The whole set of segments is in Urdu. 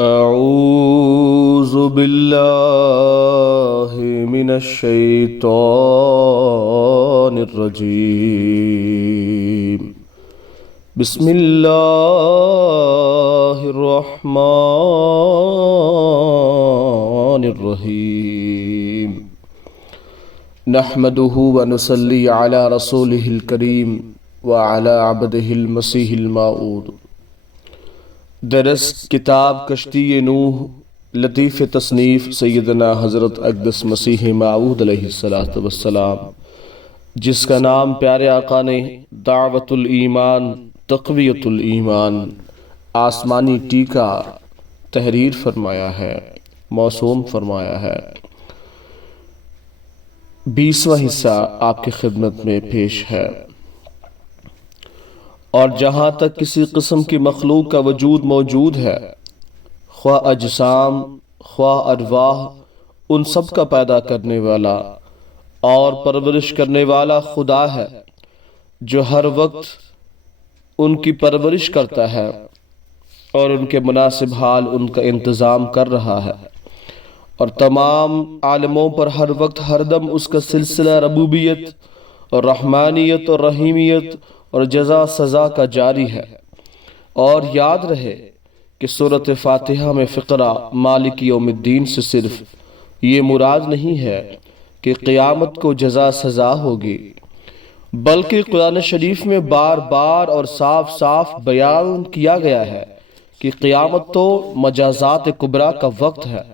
أعوذ بالله من الشيطان الرجيم. بسم الله الرحمن الرحيم. نحمده ونصلي على رسوله الكريم وعلى عبده المسيح الموعود. درس کتاب کشتی نوح، لطیف تصنیف سیدنا حضرت اقدس مسیح موعود علیہ السلام، جس کا نام پیارے آقا نے دعوت الایمان تقویت الایمان آسمانی ٹیکہ تحریر فرمایا ہے، موسوم فرمایا ہے۔ 20واں حصہ آپ کی خدمت میں پیش ہے۔ اور جہاں تک کسی قسم کی مخلوق کا وجود موجود ہے، خواہ اجسام خواہ ارواح، ان سب کا پیدا کرنے والا اور پرورش کرنے والا خدا ہے، جو ہر وقت ان کی پرورش کرتا ہے اور ان کے مناسب حال ان کا انتظام کر رہا ہے، اور تمام عالموں پر ہر وقت ہر دم اس کا سلسلہ ربوبیت اور رحمانیت اور رحیمیت اور جزا سزا کا جاری ہے۔ اور یاد رہے کہ سورۃ فاتحہ میں فقرہ مالک یوم الدین سے صرف یہ مراد نہیں ہے کہ قیامت کو جزا سزا ہوگی، بلکہ قرآن شریف میں بار بار اور صاف صاف بیان کیا گیا ہے کہ قیامت تو مجازات کبریٰ کا وقت ہے،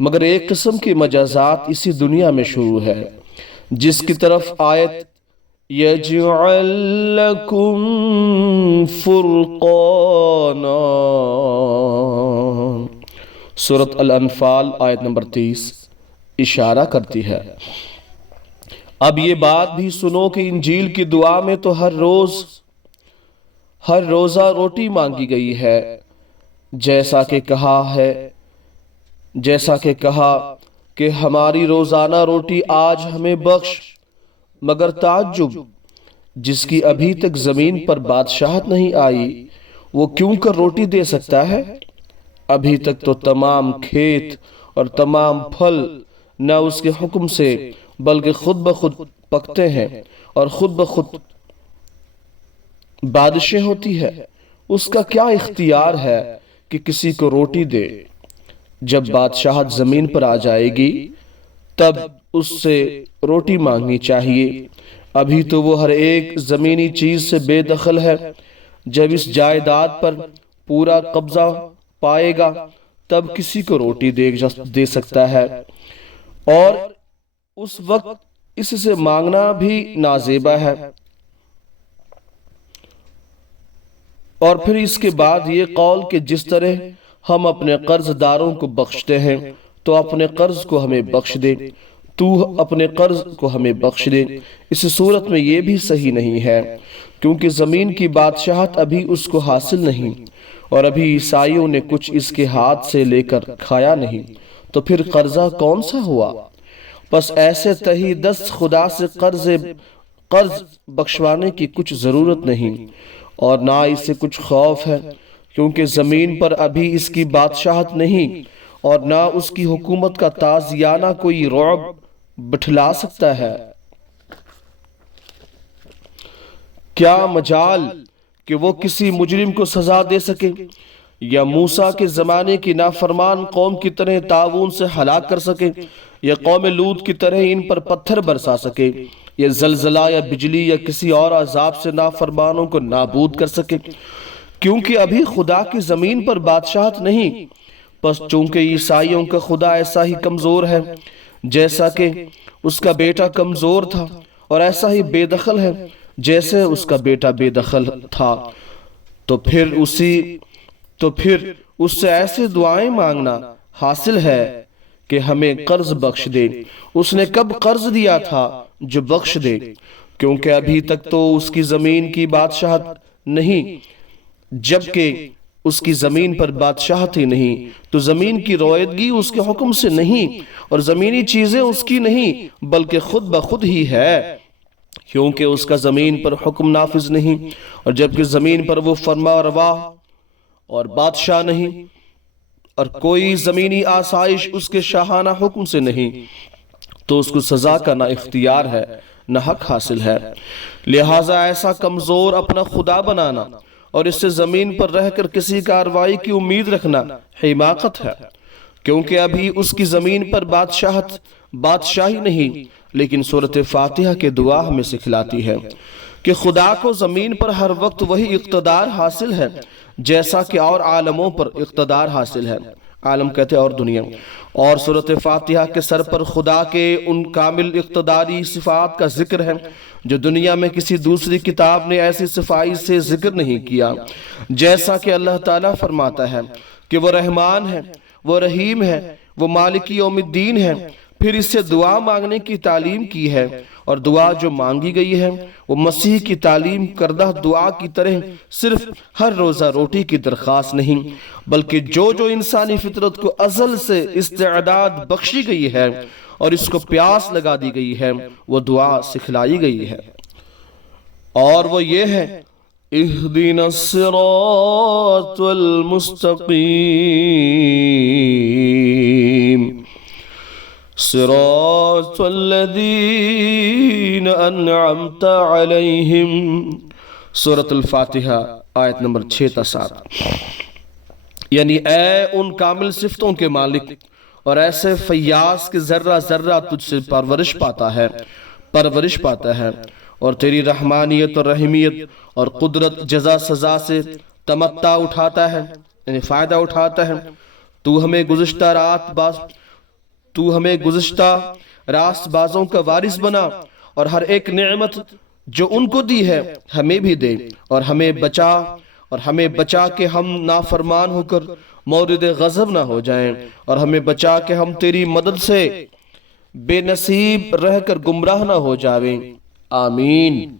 مگر ایک قسم کی مجازات اسی دنیا میں شروع ہے، جس کی طرف آیت یجعل لکم فرقانا سورۃ الانفال آیت نمبر 30 اشارہ کرتی ہے۔ اب یہ بات بھی سنو کہ انجیل کی دعا میں تو ہر روزہ روٹی مانگی گئی ہے، جیسا کہ کہا کہ ہماری روزانہ روٹی آج ہمیں بخش، مگر تعجب، جس کی ابھی تک زمین پر بادشاہت نہیں آئی وہ کیوں کر روٹی دے سکتا ہے؟ ابھی تک تو تمام کھیت اور تمام پھل نہ اس کے حکم سے بلکہ خود بخود پکتے ہیں اور خود بخود بارشیں ہوتی ہے۔ اس کا کیا اختیار ہے کہ کسی کو روٹی دے؟ جب بادشاہت زمین پر آ جائے گی تب اس سے روٹی مانگنی چاہیے۔ ابھی تو وہ ہر ایک زمینی چیز سے بے دخل ہے، جب اس جائیداد پر پورا قبضہ پائے گا تب کسی کو روٹی دے سکتا ہے، اور اس وقت اس سے مانگنا بھی نازیبا ہے۔ اور پھر اس کے بعد یہ قول کہ جس طرح ہم اپنے قرض داروں کو بخشتے ہیں تو اپنے قرض کو ہمیں بخش دے، تو اپنے قرض کو ہمیں بخش دے۔ اس صورت میں یہ بھی صحیح نہیں ہے، کیونکہ زمین کی بادشاہت ابھی اس کو حاصل نہیں، اور ابھی عیسائیوں نے کچھ اس کے ہاتھ سے لے کر کھایا نہیں، تو پھر قرضہ کون سا ہوا؟ پس ایسے تہی دست خدا سے قرض بخشوانے کی کچھ ضرورت نہیں، اور نہ اسے کچھ خوف ہے، کیونکہ زمین پر ابھی اس کی بادشاہت نہیں، اور نہ اس کی حکومت کا تازیانہ کوئی رعب بٹھلا سکتا ہے۔ کیا مجال کہ وہ کسی مجرم کو سزا دے سکے، یا موسیٰ کے زمانے کی نافرمان قوم کی طرح طاعون سے ہلاک کر سکے، یا قوم لوط کی طرح ان پر پتھر برسا سکے، یا زلزلہ یا بجلی یا کسی اور عذاب سے نافرمانوں کو نابود کر سکے؟ کیونکہ ابھی خدا کی زمین پر بادشاہت نہیں، پس چونکہ عیسائیوں کا خدا ایسا ہی کمزور ہے جیسا کہ اس کا بیٹا کمزور تھا، اور ایسا ہی بے دخل ہے جیسے اس کا بیٹا بے دخل تھا، تو پھر اس سے ایسے دعائیں مانگنا حاصل ہے کہ ہمیں قرض بخش دے۔ اس نے کب قرض دیا تھا جو بخش دے؟ کیونکہ ابھی تک تو اس کی زمین کی بادشاہت نہیں، جبکہ اس کی زمین پر بادشاہت ہی نہیں تو زمین کی رویدگی اس کے حکم سے نہیں، اور زمینی چیزیں اس کی نہیں بلکہ خود بخود ہی ہے، کیونکہ اس کا زمین پر حکم نافذ نہیں، اور جبکہ زمین پر وہ فرما روا اور بادشاہ نہیں، اور کوئی زمینی آسائش اس کے شاہانہ حکم سے نہیں تو اس کو سزا کا نہ اختیار ہے نہ حق حاصل ہے۔ لہٰذا ایسا کمزور اپنا خدا بنانا اور اس سے زمین پر رہ کر کسی کارروائی کی امید رکھنا حماقت ہے، کیونکہ ابھی اس کی زمین پر بادشاہی نہیں، لیکن سورۃ فاتحہ کے دعا ہمیں سکھلاتی ہے کہ خدا کو زمین پر ہر وقت وہی اقتدار حاصل ہے جیسا کہ اور عالموں پر اقتدار حاصل ہے۔ عالم کہتے ہیں اور دنیا، اور سورۃ فاتحہ کے سر پر خدا کے ان کامل اقتداری صفات کا ذکر ہے جو دنیا میں کسی دوسری کتاب نے ایسی صفائی سے ذکر نہیں کیا، جیسا کہ اللہ تعالیٰ فرماتا ہے کہ وہ رحمان ہے، وہ رحیم ہے، وہ مالک یوم الدین ہے۔ پھر اس سے دعا مانگنے کی تعلیم کی ہے، اور دعا جو مانگی گئی ہے وہ مسیح کی تعلیم کردہ دعا کی طرح صرف ہر روزہ روٹی کی درخواست نہیں، بلکہ جو انسانی فطرت کو ازل سے استعداد بخشی گئی ہے اور اس کو پیاس لگا دی گئی ہے وہ دعا سکھلائی گئی ہے، اور وہ یہ ہے اہدنا الصراط المستقیم صراط الذین انعمت علیہم، سورۃ الفاتحہ آیت نمبر 6 تا 7۔ یعنی اے ان کامل صفتوں کے مالک اور ایسے فیاض کے ذرہ ذرہ تجھ سے پرورش پاتا ہے اور تیری رحمانیت اور رحمیت اور قدرت جزا سزا سے تمتع اٹھاتا ہے، یعنی فائدہ اٹھاتا ہے۔ تو ہمیں گزشتہ راست بازوں کا وارث بنا اور ہر ایک نعمت جو ان کو دی ہے ہمیں بھی دے، اور ہمیں بچا کہ ہم نافرمان ہو کر مورد غضب نہ ہو جائیں، اور ہمیں بچا کہ ہم تیری مدد سے بے نصیب رہ کر گمراہ نہ ہو جاویں، آمین۔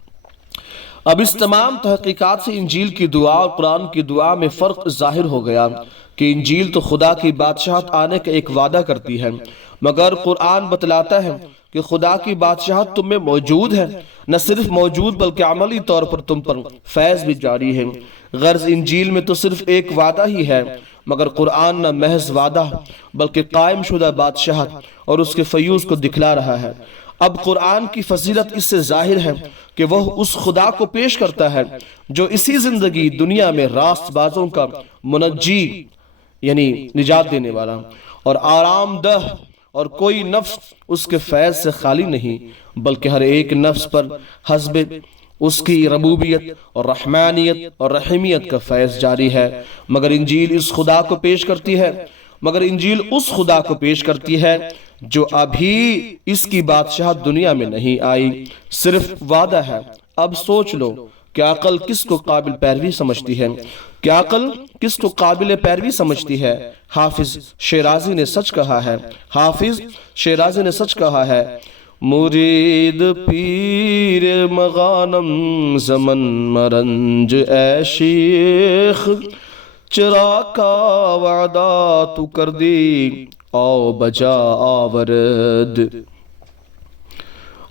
اب اس تمام تحقیقات سے انجیل کی دعا اور قرآن کی دعا میں فرق ظاہر ہو گیا کہ انجیل تو خدا کی بادشاہت آنے کا ایک وعدہ کرتی ہے، مگر قرآن بتلاتا ہے کہ خدا کی بادشاہت تم میں موجود ہے، نہ صرف موجود بلکہ عملی طور پر تم پر فیض بھی جاری ہے۔ غرض انجیل میں تو صرف ایک وعدہ ہی ہے، مگر قرآن نہ محض وعدہ بلکہ قائم شدہ بادشاہت اور اس کے فیوز کو دکھلا رہا ہے۔ اب قرآن کی فضیلت اس سے ظاہر ہے کہ وہ اس خدا کو پیش کرتا ہے جو اسی زندگی دنیا میں راست بازوں کا منجی یعنی نجات دینے والا اور آرام دہ، اور کوئی نفس اس کے فیض سے خالی نہیں، بلکہ ہر ایک نفس پر حسب اس کی ربوبیت اور رحمانیت اور رحیمیت کا فیض جاری ہے۔ مگر انجیل اس خدا کو پیش کرتی ہے جو ابھی اس کی بادشاہت دنیا میں نہیں آئی، صرف وعدہ ہے۔ اب سوچ لو کہ عقل کس کو قابل پیروی سمجھتی ہے؟ حافظ شیرازی نے سچ کہا ہے، مرید پیر مغانم زمن مرنج اے شیخ، چرا کا وعدہ تو کر دی او بجا آورد۔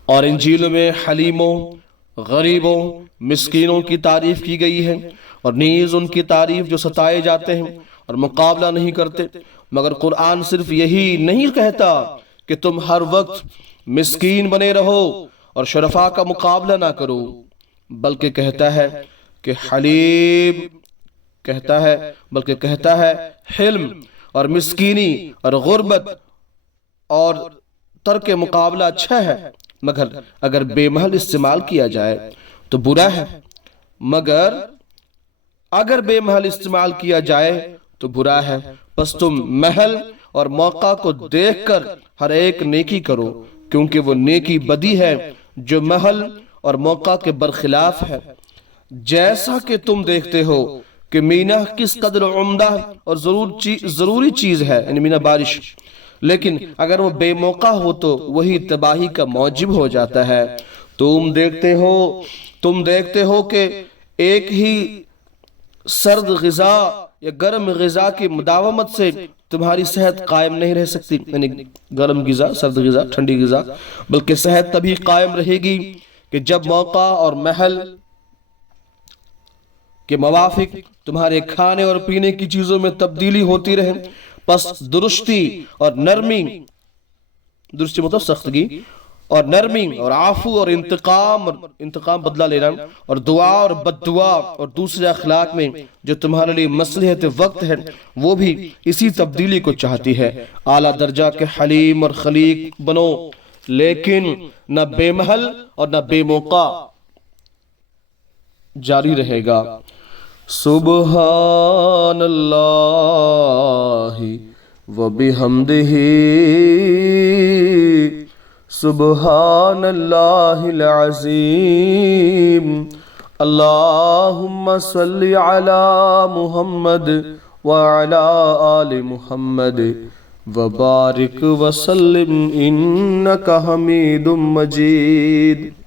اور انجیل میں حلیموں، غریبوں، مسکینوں کی تعریف کی گئی ہے، اور نیز ان کی تعریف جو ستائے جاتے ہیں اور مقابلہ نہیں کرتے۔ مگر قرآن صرف یہی نہیں کہتا کہ تم ہر وقت مسکین بنے رہو اور شرفاء کا مقابلہ نہ کرو، بلکہ کہتا ہے حلم اور مسکینی اور غربت اور ترک مقابلہ اچھا ہے، مگر اگر بے محل استعمال کیا جائے تو برا ہے، پس تم محل اور موقع کو دیکھ کر ہر ایک نیکی کرو، کیونکہ وہ نیکی بدی ہے جو محل اور موقع کے برخلاف ہے۔ جیسا کہ تم دیکھتے ہو کہ مینا کس قدر عمدہ اور ضروری چیز ہے، یعنی مینا بارش، لیکن اگر وہ بے موقع ہو تو وہی تباہی کا موجب ہو جاتا ہے۔ تم دیکھتے ہو کہ ایک ہی سرد غذا یا گرم غذا کی مداومت سے تمہاری صحت قائم نہیں رہ سکتی، یعنی گرم غذا، سرد غذا، ٹھنڈی غذا، بلکہ صحت تبھی قائم رہے گی کہ جب موقع اور محل کے موافق تمہارے کھانے اور پینے کی چیزوں میں تبدیلی ہوتی رہے۔ پس درستی اور نرمی، درستی مطلب سختگی اور نرمی اور عفو اور انتقام بدلہ لینا اور دعا اور بد دعا اور دوسرے اخلاق میں جو تمہارے لیے مصلحت وقت ہے وہ بھی اسی تبدیلی کو چاہتی ہے۔ اعلیٰ درجہ کے حلیم اور خلیق بنو، لیکن نہ بے محل اور نہ بے موقع۔ جاری رہے گا۔ سبحان اللہ وبحمدہ، سبحان اللہ العظیم، اللہم صلی علی محمد وعلی آل محمد وبارک وسلم انک حمید مجید۔